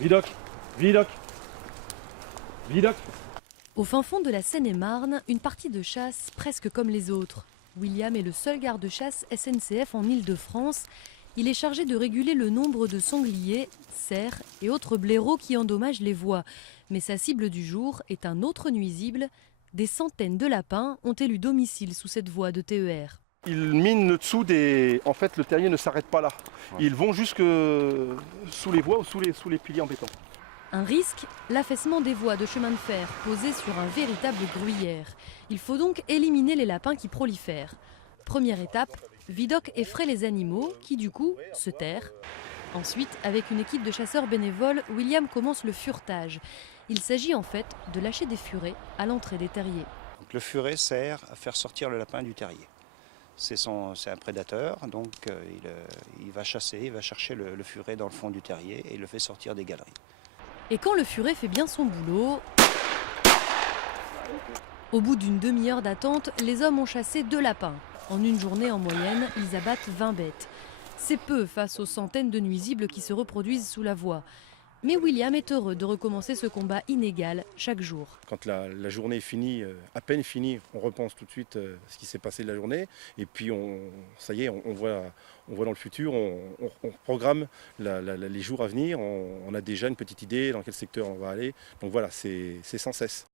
Vidoc, Vidoc, Vidoc. Au fin fond de la Seine-et-Marne, une partie de chasse presque comme les autres. William est le seul garde-chasse SNCF en Île-de-France. Il est chargé de réguler le nombre de sangliers, cerfs et autres blaireaux qui endommagent les voies. Mais sa cible du jour est un autre nuisible. Des centaines de lapins ont élu domicile sous cette voie de TER. Ils minent le dessous des... En fait, le terrier ne s'arrête pas là. Ils vont jusque sous les voies ou sous les piliers en béton. Un risque, l'affaissement des voies de chemin de fer posées sur un véritable gruyère. Il faut donc éliminer les lapins qui prolifèrent. Première étape, Vidoc effraie les animaux qui du coup se terrent. Ensuite, avec une équipe de chasseurs bénévoles, William commence le furetage. Il s'agit en fait de lâcher des furets à l'entrée des terriers. Donc, le furet sert à faire sortir le lapin du terrier. C'est un prédateur, donc il va chasser, il va chercher le furet dans le fond du terrier et il le fait sortir des galeries. Et quand le furet fait bien son boulot, au bout d'une demi-heure d'attente, les hommes ont chassé 2 lapins. En une journée en moyenne, ils abattent 20 bêtes. C'est peu face aux centaines de nuisibles qui se reproduisent sous la voie. Mais William est heureux de recommencer ce combat inégal chaque jour. Quand la journée est finie, à peine finie, on repense tout de suite ce qui s'est passé de la journée. Et puis, ça y est, on voit dans le futur, on programme les jours à venir. On a déjà une petite idée dans quel secteur on va aller. Donc voilà, c'est sans cesse.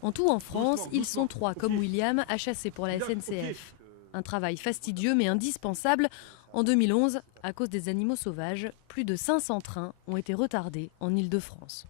En tout en France, ils sont 3 comme William à chasser pour la SNCF. Un travail fastidieux mais indispensable. En 2011, à cause des animaux sauvages, plus de 500 trains ont été retardés en Île-de-France.